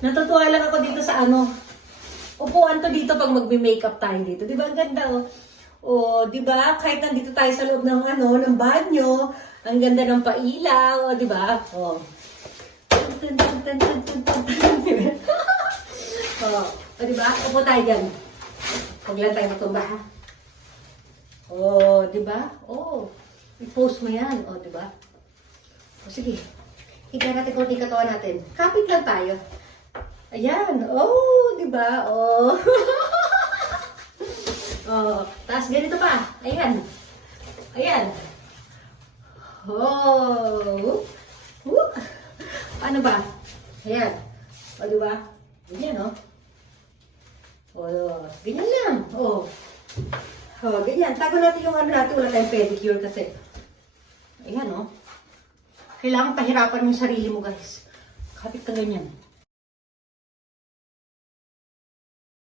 Natutuwa lang ako dito sa ano. Upuan to dito pag magme-makeup tayo dito. Di ba ang ganda oh? O, di ba? Kahit nandito tayo sa loob ng ano, ng banyo, ang ganda ng pailaw, di ba? Oh. Oh, o di ba? Upo tayo dyan. Huwag lang tayo matumba, ha? Oh, di ba? Oh, i-post mo yan. Oh, di ba? O, sige. Higa natin kung katawan natin. Kapit lang tayo. Ayan. Oh, di ba? Oh. Oh, taas ganito pa. Ayan. Ayan. Oh. Ano ba? Ayan. O, di ba? Ganyan, oh. Oh, ganyan lang. Oh. Oh, ganyan. Tago natin yung ano natin. Wala tayong pedicure kasi. Ayan, oh. Kailangan pahirapan mo yung sarili mo, guys. Kapit ka ganyan.